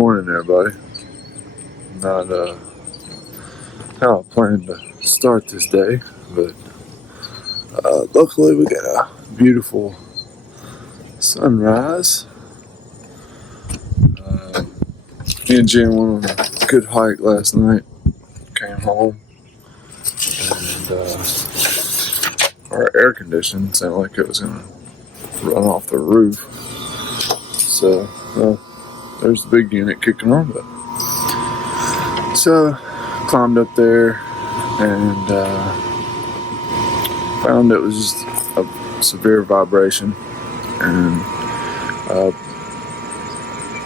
morning, everybody. Not how I planned to start this day, but luckily we got a beautiful sunrise. Me and Jen went on a good hike last night. Came home, and our air conditioning sounded like it was gonna run off the roof. So, there's the big unit kicking on, but so climbed up there and found it was just a severe vibration, and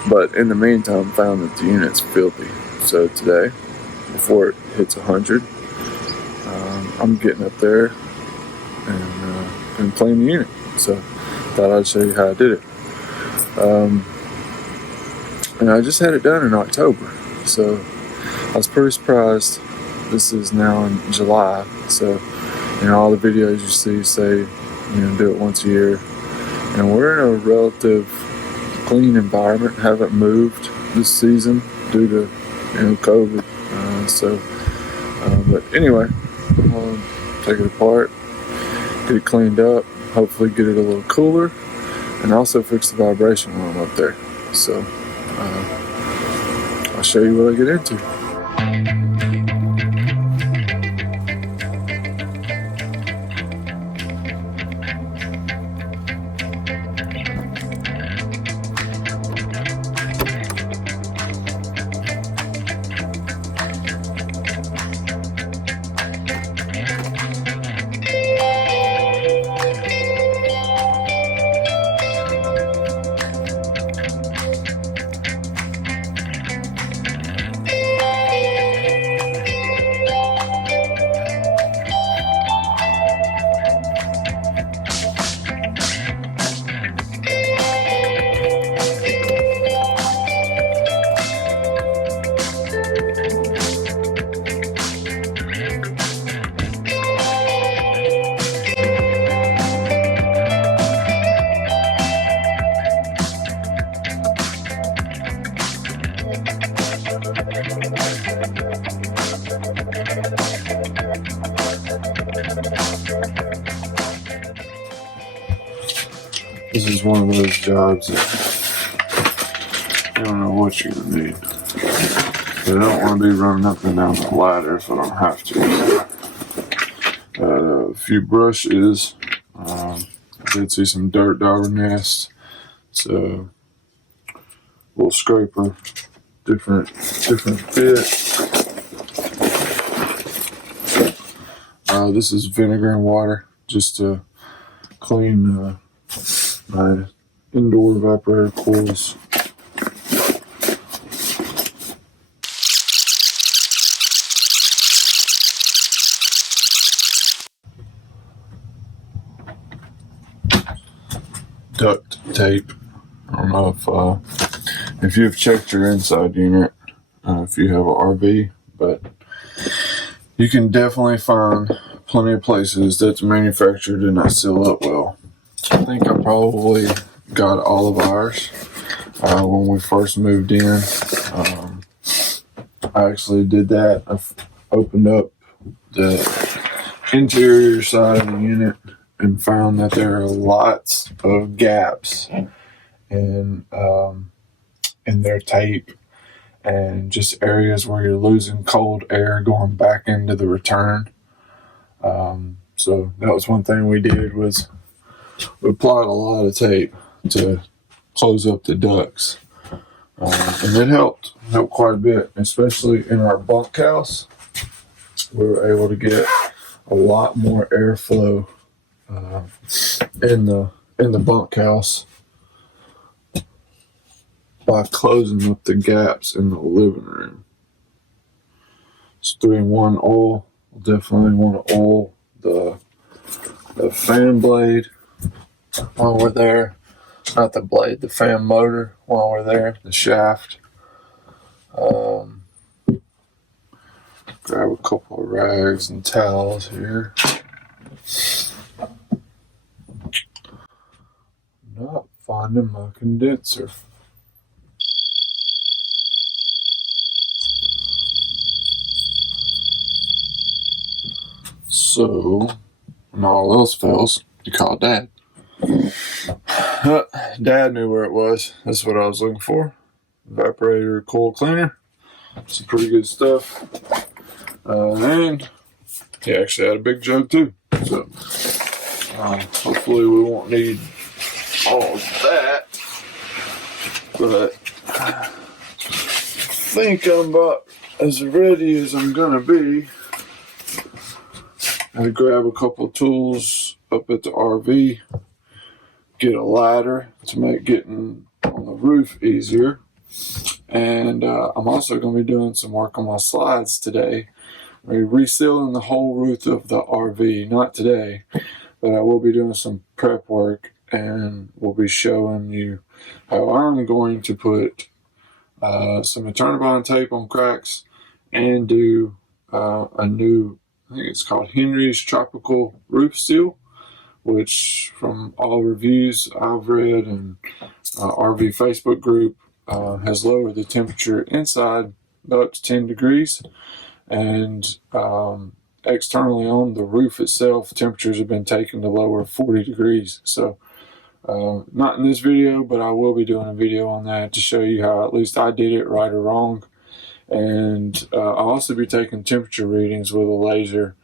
but in the meantime found that the unit's filthy. So today, before it hits 100, I'm getting up there and clean the unit. So thought I'd show you how I did it. And I just had it done in October, so I was pretty surprised. This is now in July, so all the videos you see say do it once a year, and we're in a relative clean environment. Haven't moved this season due to COVID. But anyway, I'm gonna take it apart, get it cleaned up, hopefully get it a little cooler, and also fix the vibration when I'm up there. So I'll show you what I get into. This is one of those jobs that you don't know what you're going to need. But I don't want to be running up and down the ladder if I don't have to. A few brushes. I did see some dirt dauber nests. So, little scraper, different fit. This is vinegar and water just to clean my indoor evaporator coils. Duct tape. I don't know if you've checked your inside unit, if you have an RV, but you can definitely find plenty of places that's manufactured and not seal up well. I think I probably got all of ours when we first moved in. I actually did that. I opened up the interior side of the unit and found that there are lots of gaps in their tape and just areas where you're losing cold air going back into the return. So that was one thing we did, was we applied a lot of tape to close up the ducts. And it helped quite a bit, especially in our bunkhouse. We were able to get a lot more airflow in the bunkhouse by closing up the gaps in the living room. It's 3-in-1 oil. Definitely want to oil the fan blade while we're there. Not the blade, the fan motor while we're there, the shaft. Grab a couple of rags and towels here. Not finding my condenser. So when all else fails, you call Dad. Dad knew where it was. That's what I was looking for. Evaporator coil cleaner. Some pretty good stuff. And he actually had a big jug too. So hopefully we won't need all of that. But I think I'm about as ready as I'm gonna be. I grab a couple of tools up at the RV, get a ladder to make getting on the roof easier. And I'm also going to be doing some work on my slides today. I'm resealing the whole roof of the RV, not today, but I will be doing some prep work and we'll be showing you how I'm going to put some Eternabond tape on cracks and do a new, I think it's called Henry's Tropical Roof Seal, which from all reviews I've read and RV Facebook group has lowered the temperature inside up to 10 degrees. And externally on the roof itself, temperatures have been taken to lower 40 degrees. So not in this video, but I will be doing a video on that to show you how at least I did it right or wrong. And I'll also be taking temperature readings with a laser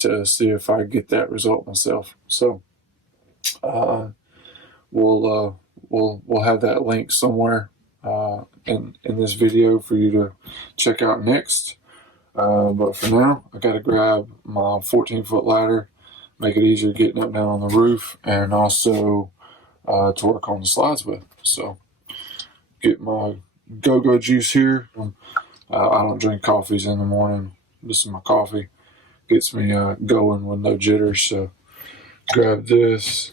to see if I get that result myself. So we'll have that link somewhere in this video for you to check out next. But for now, I got to grab my 14-foot ladder, make it easier getting up down on the roof, and also to work on the slides with. So get my go-go juice here. I don't drink coffees in the morning. This is my coffee. Gets me going with no jitters. So grab this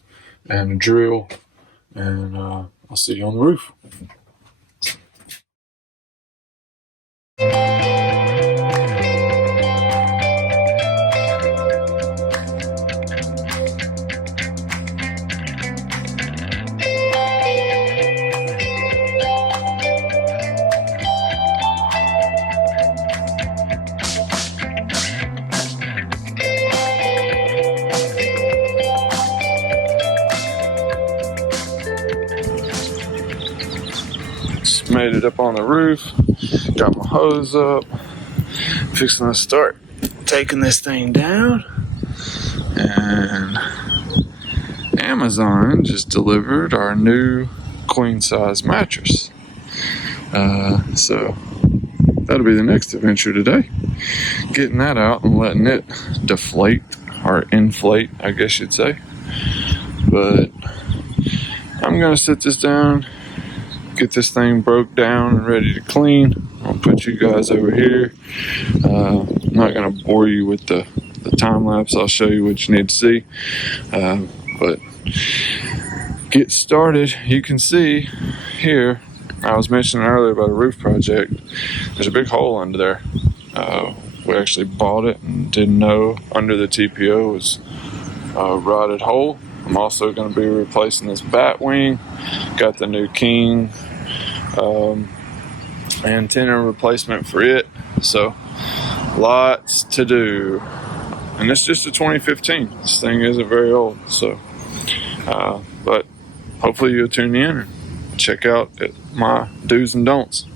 and a drill, and I'll see you on the roof. Just made it up on the roof, got my hose up, fixing to start taking this thing down. And Amazon just delivered our new queen size mattress. So that'll be the next adventure today. Getting that out and letting it deflate or inflate, I guess you'd say. But I'm gonna sit this down, get this thing broke down and ready to clean. I'll put you guys over here. I'm not going to bore you with the time lapse. I'll show you what you need to see. But get started. You can see here, I was mentioning earlier about a roof project. There's a big hole under there. We actually bought it and didn't know under the TPO was a rotted hole. I'm also going to be replacing this bat wing. Got the new King antenna replacement for it. So lots to do. And it's just a 2015. This thing isn't very old. So, but hopefully you'll tune in and check out my do's and don'ts.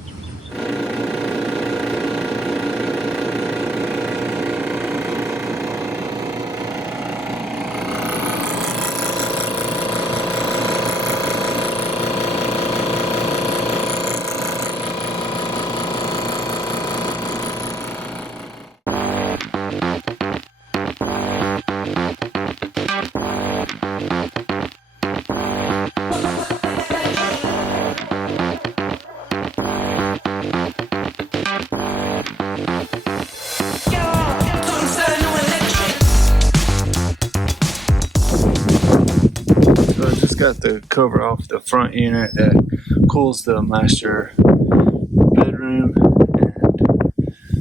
Got the cover off the front unit that cools the master bedroom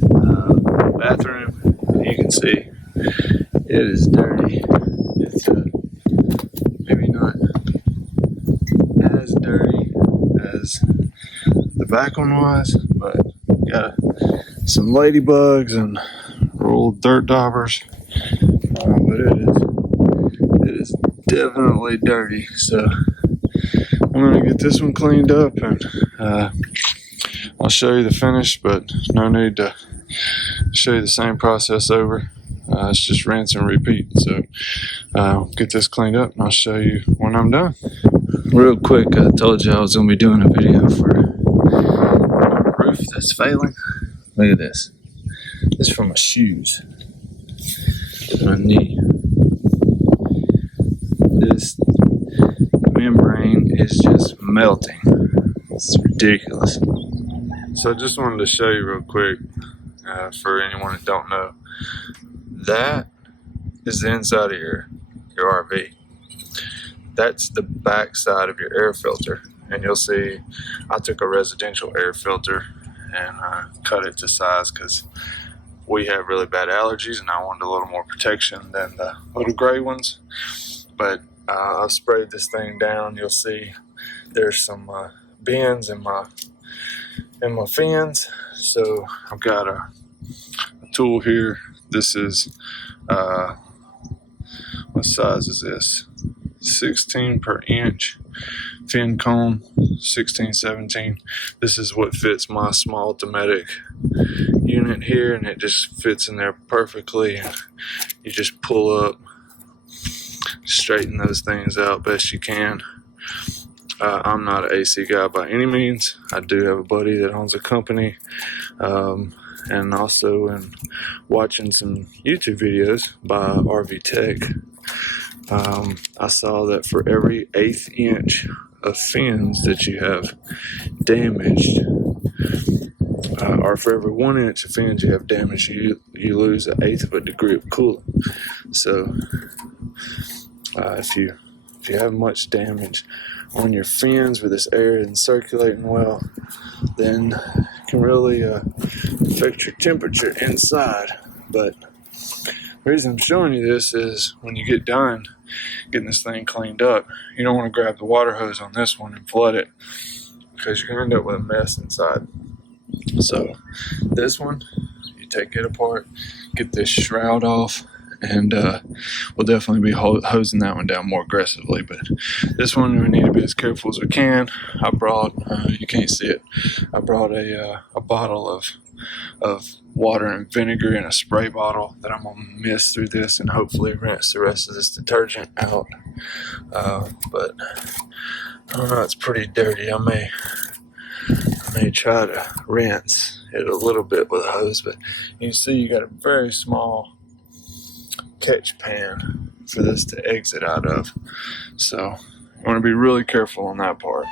and bathroom. You can see it is dirty. It's maybe not as dirty as the back one was, but got some ladybugs and rolled dirt daubers but it is definitely dirty. So I'm gonna get this one cleaned up, and I'll show you the finish, but no need to show you the same process over. It's just rinse and repeat. So get this cleaned up and I'll show you when I'm done. Real quick, I told you I was going to be doing a video for a roof that's failing. Look at this. This is from my shoes. My knee. This membrane is just melting. It's ridiculous. So I just wanted to show you real quick, for anyone that don't know, that is the inside of your RV. That's the back side of your air filter. And you'll see I took a residential air filter and cut it to size because we have really bad allergies and I wanted a little more protection than the little gray ones. But I've sprayed this thing down. You'll see there's some bends in my fins. So I've got a tool here. This is what size is this? 16 per inch fin cone, 16, 17. This is what fits my small Dometic unit here, and it just fits in there perfectly. You just pull up, straighten those things out best you can. I'm not an AC guy by any means. I do have a buddy that owns a company, and also in watching some YouTube videos by RV Tech, I saw that for every 1/8 inch of fins that you have damaged, or for every 1 inch of fins you have damaged, you lose 1/8 of a degree of cooling. So if you have much damage on your fins where this air isn't circulating well, then it can really affect your temperature inside. But the reason I'm showing you this is when you get done getting this thing cleaned up, you don't want to grab the water hose on this one and flood it, because you're going to end up with a mess inside. So this one, you take it apart, get this shroud off, and we'll definitely be hosing that one down more aggressively. But this one, we need to be as careful as we can. I brought, you can't see it, I brought a bottle of water and vinegar in a spray bottle that I'm going to mist through this and hopefully rinse the rest of this detergent out. But I don't know, it's pretty dirty. I may try to rinse it a little bit with a hose, but you can see you got a very small catch pan for this to exit out of. So you want to be really careful on that part.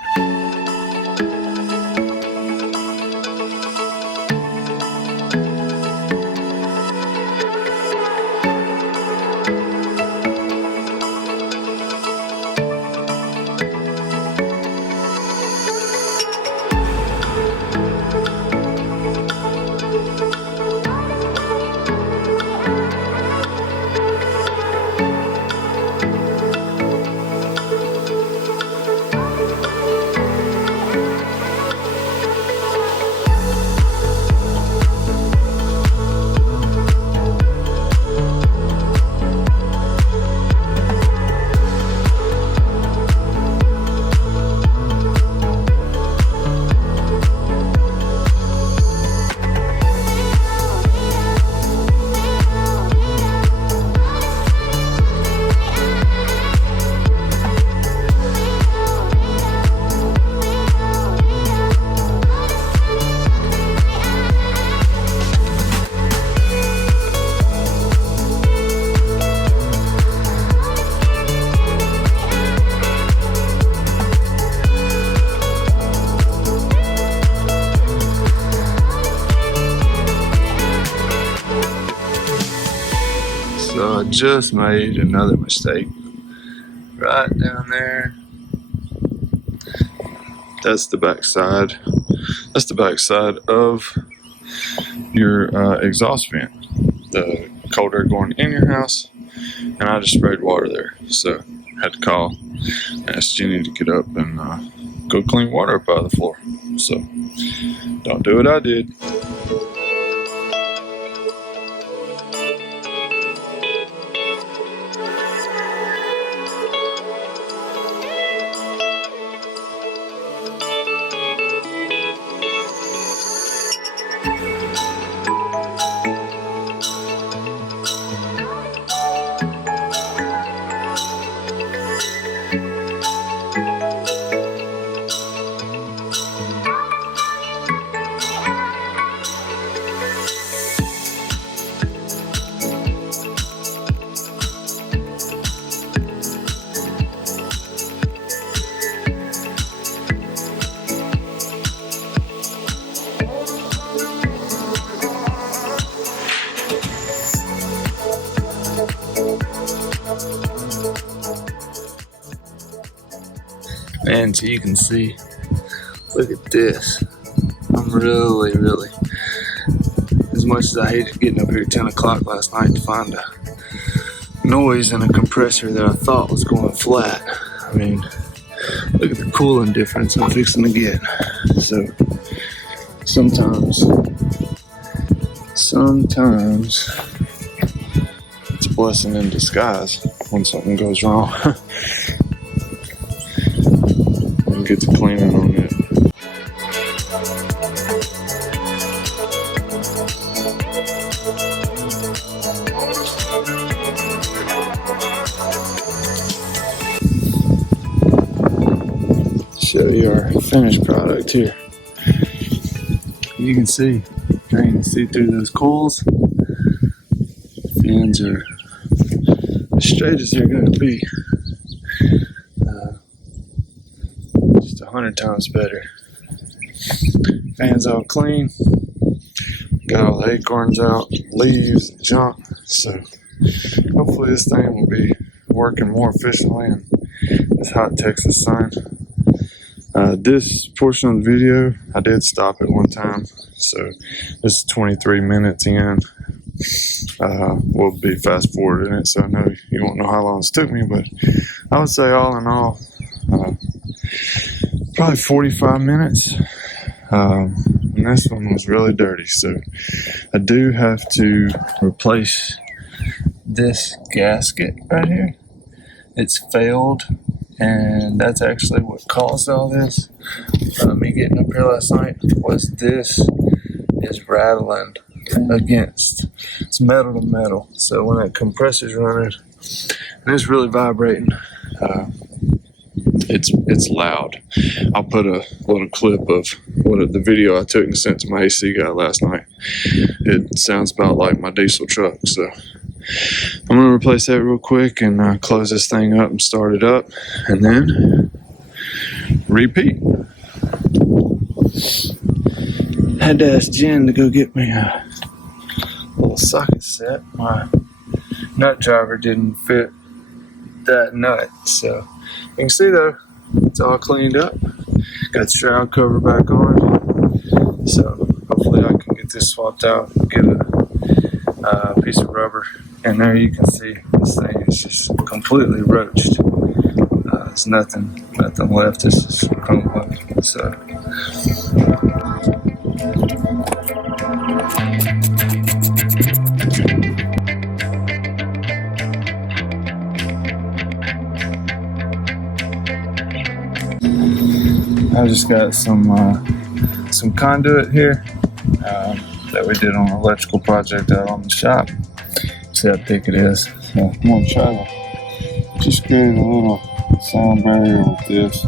So I just made another mistake. Right down there. That's the back side. That's the back side of your exhaust vent. The cold air going in your house, and I just sprayed water there. So I had to call and ask Jenny to get up and go clean water up out of the floor. So don't do what I did. And so you can see, look at this. I'm really, as much as I hated getting up here at 10 o'clock last night to find a noise in a compressor that I thought was going flat. I mean, look at the cooling difference I'm fixing to get. So sometimes it's a blessing in disguise when something goes wrong. And get to cleaning on it. Show you our finished product here. You can see, trying to see through those coils. Fans are as straight as they're going to be. Just 100 times better. Fans all clean. Got all the acorns out, leaves, junk. So hopefully this thing will be working more efficiently in this hot Texas sun. This portion of the video, I did stop at one time, so this is 23 minutes in. We'll be fast forwarding it, so I know you won't know how long it's took me, but I would say all in all, probably 45 minutes. And this one was really dirty, so I do have to replace this gasket right here. It's failed. And that's actually what caused all this. Me getting up here last night was this is rattling against. It's metal to metal. So when that compressor's running and it's really vibrating, it's loud. I'll put a little clip of the video I took and sent to my AC guy last night. It sounds about like my diesel truck. So I'm going to replace that real quick and close this thing up and start it up, and then repeat. Had to ask Jen to go get me a little socket set. My nut driver didn't fit that nut, so you can see though, it's all cleaned up. Got the shroud cover back on, so hopefully I can get this swapped out, get a piece of rubber. And there you can see this thing is just completely roached. There's nothing left. This is crumbling. So I just got some conduit here that we did on an electrical project out on the shop. See how thick it is. So I'm gonna try to just create a little sound barrier with this.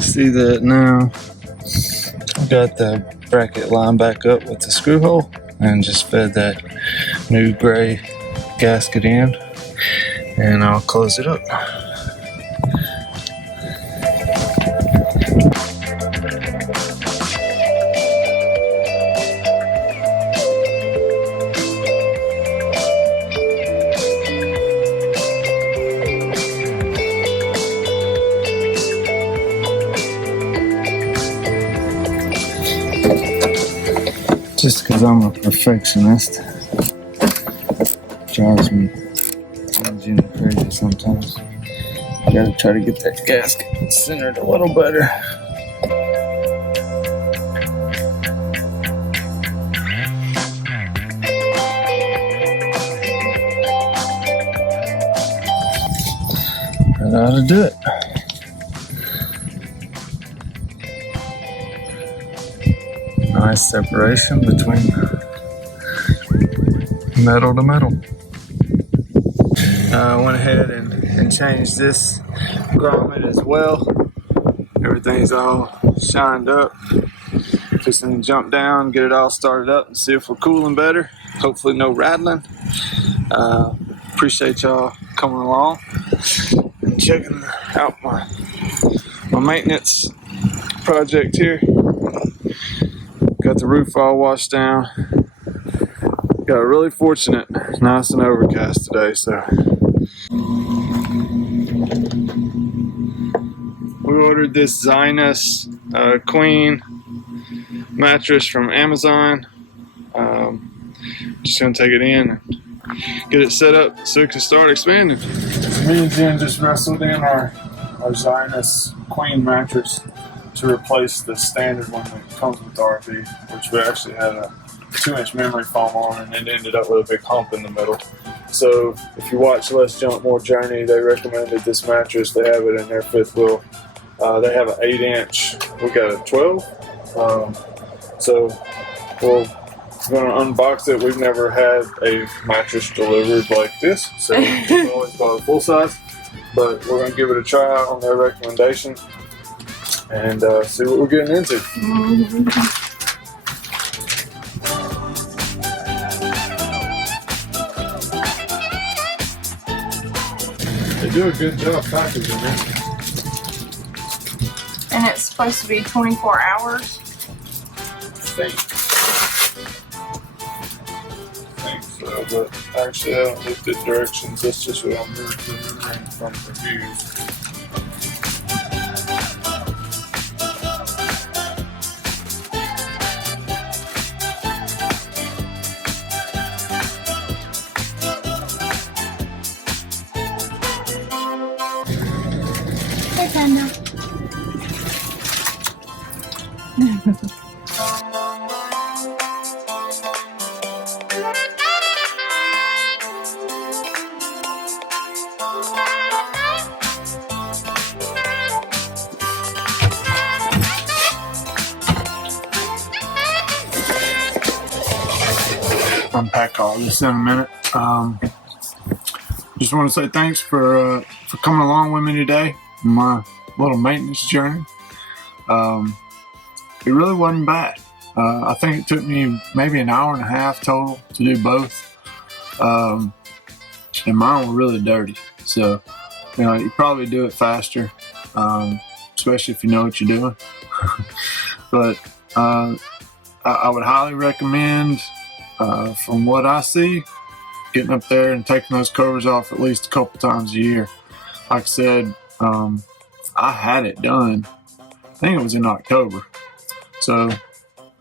See that now. I got the bracket lined back up with the screw hole and just fed that new gray gasket in, and I'll close it up. Just because I'm a perfectionist, drives me crazy sometimes. I gotta try to get that gasket centered a little better. That ought to do it. Nice separation between metal to metal. Went ahead and changed this grommet as well. Everything's all shined up. Just gonna jump down, get it all started up, and see if we're cooling better. Hopefully no rattling. Appreciate y'all coming along and checking out my maintenance project here. Got the roof all washed down. Got really fortunate, nice and overcast today, so. We ordered this Zinus Queen mattress from Amazon. Just gonna take it in and get it set up so it can start expanding. Me and Jen just wrestled in our Zinus Queen mattress to replace the standard one that comes with the RV, which we actually had a 2-inch memory foam on, and it ended up with a big hump in the middle. So if you watch Less Jump More Journey, they recommended this mattress. They have it in their fifth wheel. They have an 8-inch. We got a 12. So we're going to unbox it. We've never had a mattress delivered like this, so we've always bought a full size. But we're going to give it a try on their recommendation and see what we're getting into. They do a good job packaging it. And it's supposed to be 24 hours. I think so, but actually I haven't looked at directions. That's just what I'm remembering from reviews. Hey, Panda. Unpack all this in a minute. Just want to say thanks for coming along with me today on my little maintenance journey. It really wasn't bad. I think it took me maybe an hour and a half total to do both. And mine were really dirty. So, you probably do it faster, especially if you know what you're doing. But I would highly recommend, from what I see, getting up there and taking those covers off at least a couple times a year. Like I said, I had it done, I think it was in October. So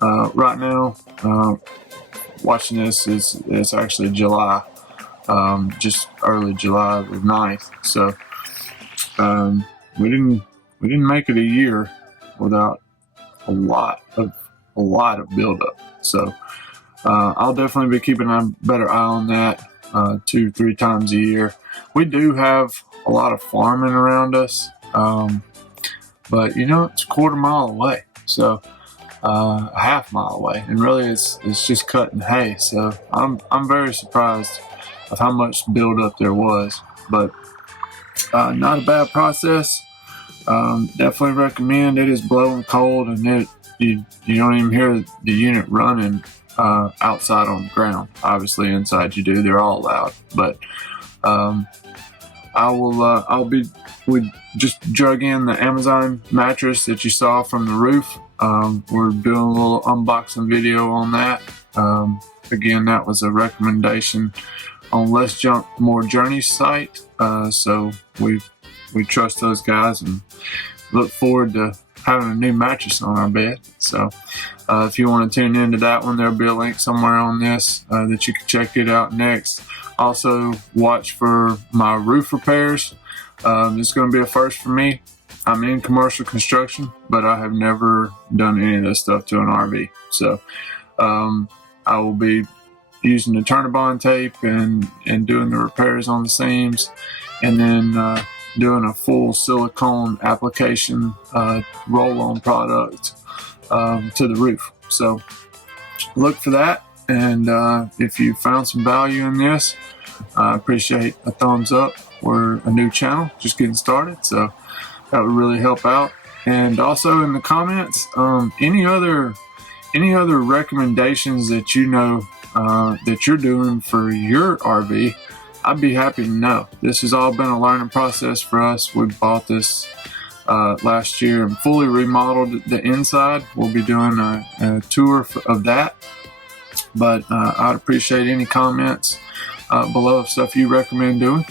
right now, watching this it's actually July, just early July the 9th. So we didn't make it a year without a lot of buildup. So I'll definitely be keeping a better eye on that 2-3 times a year. We do have a lot of farming around us, but it's a quarter mile away, so a half mile away, and really it's just cutting hay. So I'm very surprised of how much buildup there was, but not a bad process. Definitely recommend. It is blowing cold, and you don't even hear the unit running outside on the ground. Obviously inside you do. They're all loud, but we just drug in the Amazon mattress that you saw from the roof. We're doing a little unboxing video on that. Again, that was a recommendation on Less Jump More Journey site. So we trust those guys and look forward to having a new mattress on our bed. So if you want to tune into that one, there'll be a link somewhere on this that you can check it out next. Also watch for my roof repairs. It's going to be a first for me. I'm in commercial construction, but I have never done any of this stuff to an RV. So I will be using the Turnabond tape and doing the repairs on the seams, and then doing a full silicone application roll-on product to the roof. So look for that, and if you found some value in this, I appreciate a thumbs up. We're a new channel, just getting started, so that would really help out. And also in the comments, any other recommendations that you know that you're doing for your RV, I'd be happy to know. This has all been a learning process for us. We bought this last year and fully remodeled the inside. We'll be doing a tour of that, but I'd appreciate any comments below of stuff you recommend doing.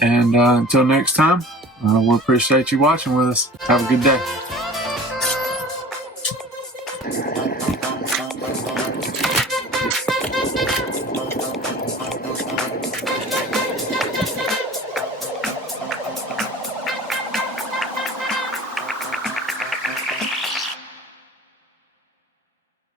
And until next time, we appreciate you watching with us. Have a good day.